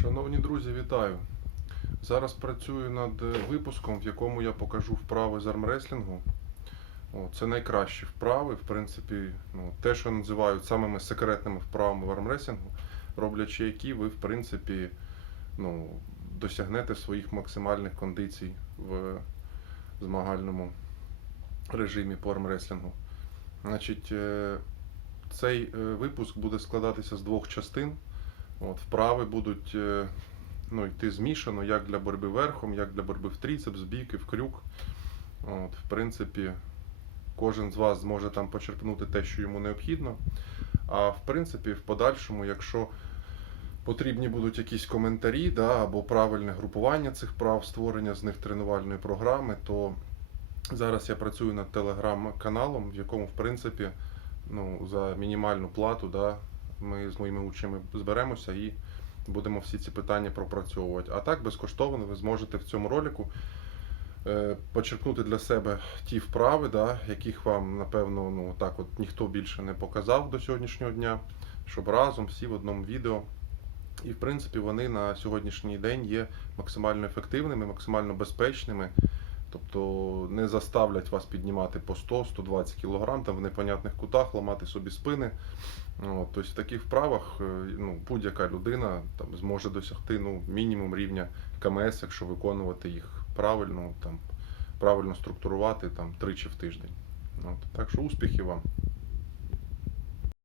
Шановні друзі, вітаю! Зараз працюю над випуском, в якому я покажу вправи з армреслінгу. Це найкращі вправи, в принципі, ну, те, що називають самими секретними вправами в армреслінгу, роблячи які ви, в принципі, ну, досягнете своїх максимальних кондицій в змагальному режимі по армреслінгу. Значить, е, цей е, випуск буде складатися з двох частин. От, вправи будуть е, ну, йти змішано, як для боротьби верхом, як для боротьби в тріцепс, в біки, в крюк. От, в принципі, кожен з вас зможе там почерпнути те, що йому необхідно. А в принципі, в подальшому, якщо потрібні будуть якісь коментарі да, або правильне групування цих прав, створення з них тренувальної програми, то зараз я працюю над телеграм-каналом, в якому, в принципі, ну, за мінімальну плату да, ми з моїми учнями зберемося і будемо всі ці питання пропрацьовувати. А так безкоштовно ви зможете в цьому ролику е, почерпнути для себе ті вправи, да, яких вам, напевно, ну, так от ніхто більше не показав до сьогоднішнього дня, щоб разом всі в одному відео. І, в принципі, вони на сьогоднішній день є максимально ефективними, максимально безпечними. Тобто не заставлять вас піднімати по 100-120 кг там в непонятних кутах, ламати собі спини. От, тобто в таких вправах е, ну, будь-яка людина там, зможе досягти ну, мінімум рівня КМС, якщо виконувати їх правильно, там, правильно структурувати там, тричі в тиждень. От, так що успіхів вам!